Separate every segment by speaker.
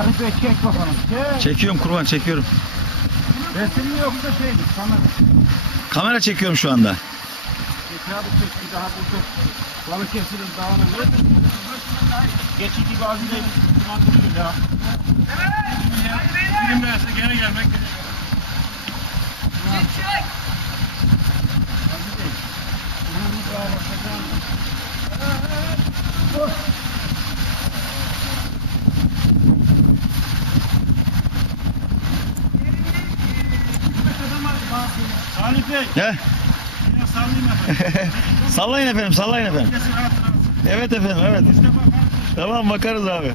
Speaker 1: Arif Bey çek bakalım. Çek.
Speaker 2: Çekiyorum kurban çekiyorum.
Speaker 1: Resim yoksa şey? Sana
Speaker 2: Kamera çekiyorum şu anda.
Speaker 1: çek abi çek bir daha burada. Balıkesir'in dağına ne? Geçici bir azile Müslüman değil ya. Bilinmezse gene gelmek Salih Bey,
Speaker 2: He?
Speaker 1: yine sallayayım efendim.
Speaker 2: sallayın efendim sallayın efendim. Evet efendim evet.
Speaker 1: İşte bakarız.
Speaker 2: Tamam bakarız abi.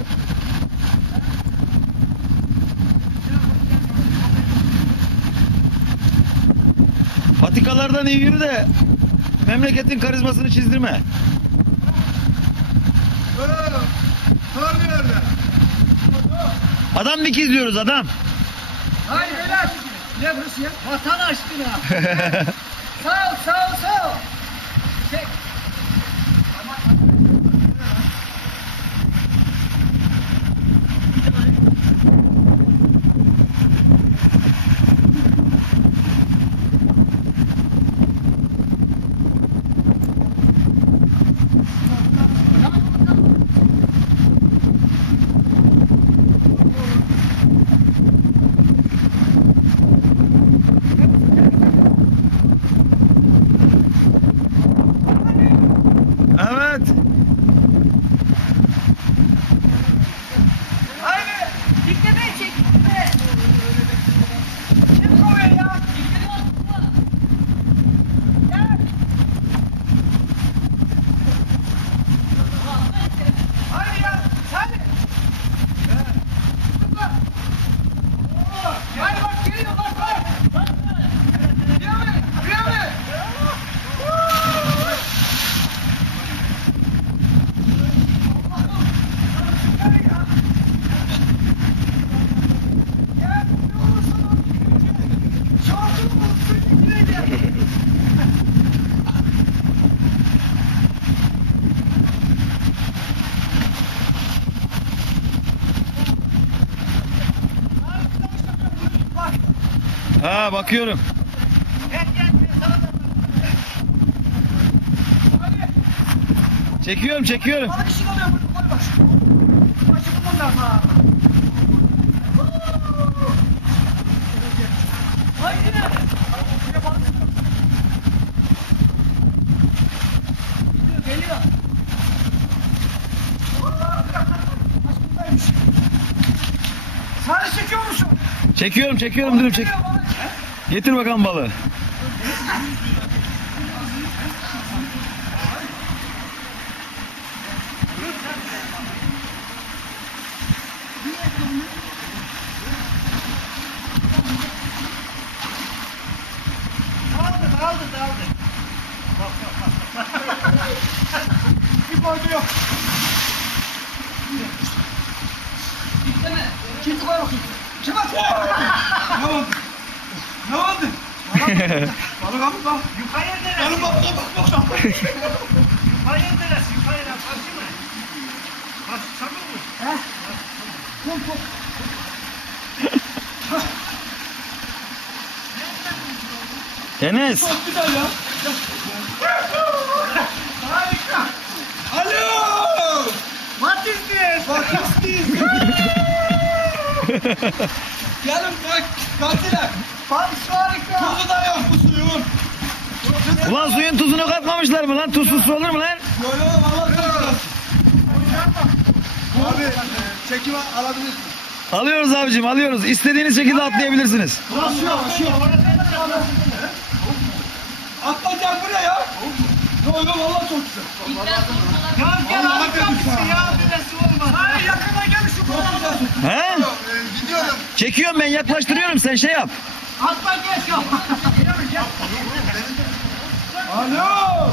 Speaker 2: Patikalardan iyi yürü de memleketin karizmasını çizdirme. Adam dikiz diyoruz adam.
Speaker 3: Hayır beyler. Ne burası ya? Vatan aşkına. sağ ol, sağ ol, sağ ol. Çek.
Speaker 2: Evet.
Speaker 3: Haydi. Dikkat et, çek. dikkat et. Kim kovuyor ya? Gel. Haydi ya. Hadi. Zıpla. Haydi bak geliyor bak bak. Geliyor mu? Geliyor mu? Gel. Ne olursa ol. Şansın olsun. Gideceğim. Bak.
Speaker 2: Ha bakıyorum. Çekiyorum çekiyorum.
Speaker 3: Balık işin oluyor burada. Bak. Başı bundan ha. Haydi. Geliyor. Baş. Sarı çekiyor musun?
Speaker 2: Çekiyorum çekiyorum dur çek. Getir bakalım balığı.
Speaker 3: Aldı, aldı, aldı. Bir boydu yok. Kimse koy bakayım. Kim at? Ne oldu? Ne oldu? Balık abi bak. Yukarıya neresi? Balık bak bak bak bak. Yukarıya neresi? Yukarıya karşı mı? Bak çabuk mu? He? Çok güzel ya. Harika. Alo. What is this? What is this? Gelin bak. Katile. Bak harika. Tuzu da yok bu suyun.
Speaker 2: Ulan suyun tuzunu katmamışlar mı lan? Tuzsuz su olur mu lan?
Speaker 3: Yo yo valla Abi çekimi alabilirsin.
Speaker 2: Alıyoruz abicim alıyoruz. İstediğiniz şekilde atlayabilirsiniz.
Speaker 3: Başlıyor başlıyor. Atla gel buraya ya. Yo yo valla çok güzel. Ya gel harika mısın ya? Birisi olmaz. Hayır yakına gel şu kadar.
Speaker 2: He?
Speaker 3: Gidiyorum.
Speaker 2: Çekiyorum ben yaklaştırıyorum sen şey yap.
Speaker 3: Atla gel şu. Alo.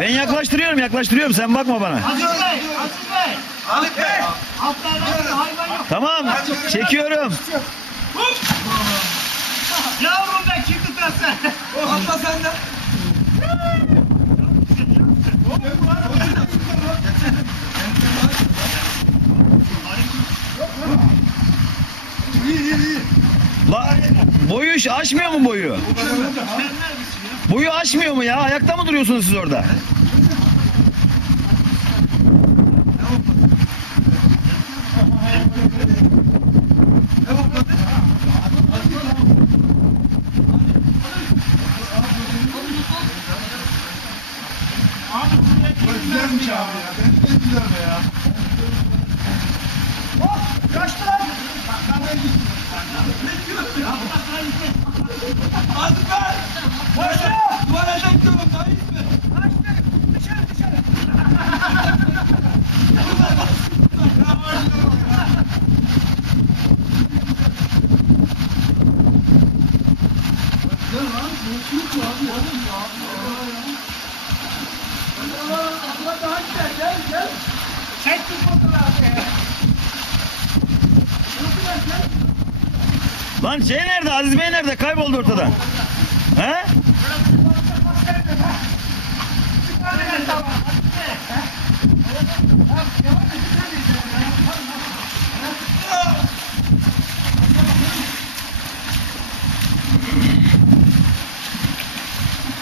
Speaker 2: Ben yaklaştırıyorum yaklaştırıyorum sen bakma bana.
Speaker 3: Aziz Bey, Aziz Bey. Ali Bey. Altlarında hayvan yok.
Speaker 2: Tamam çekiyorum.
Speaker 3: Yavrum be kim tutarsa. O atla sen de.
Speaker 2: Boyu iş- aşmıyor mu boyu? Boyu aşmıyor mu ya? Ayakta mı duruyorsunuz siz orada?
Speaker 3: Güzelmiş abi ya. Ben de güzel be ya. Hop! Kaçtı lan! Ne diyorsun ya? Hadi be! Başla! Duvara gidiyorum. Daha iyi mi? Kaçtı! Dışarı dışarı! Gel lan, bu yok ya abi. Oğlum ya. Allah daha güzel gel gel.
Speaker 1: Çek bu fotoğrafı ya.
Speaker 2: Lan şey nerede? Aziz Bey nerede? Kayboldu ortadan. He?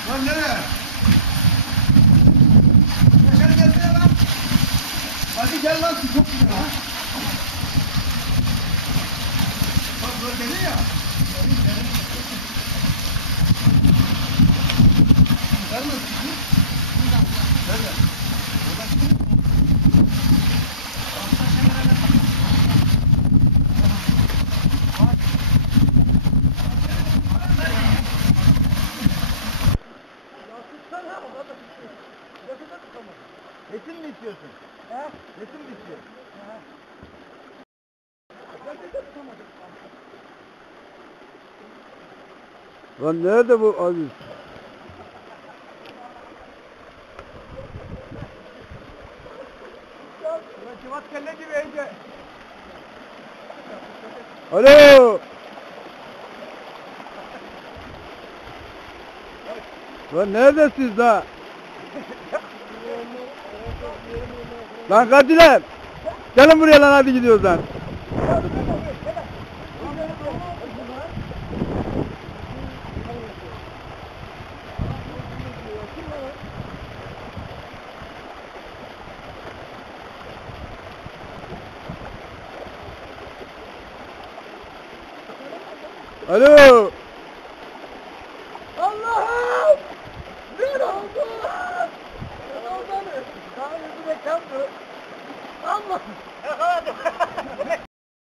Speaker 3: Lan nereye? Yaşar gelsene lan. Hadi gel lan çok güzel ha. Bak böyle geliyor ya. Lan. Gel gel. Oradan çıkın. Resim mi istiyorsun? He? Resim mi istiyorsun? He.
Speaker 4: Lan nerede bu Aziz?
Speaker 3: Ulan Civat kelle gibi iyice.
Speaker 4: Alo! Lan neredesiniz la? lan kaçılar! Gelin buraya lan hadi gidiyoruz lan. Alo!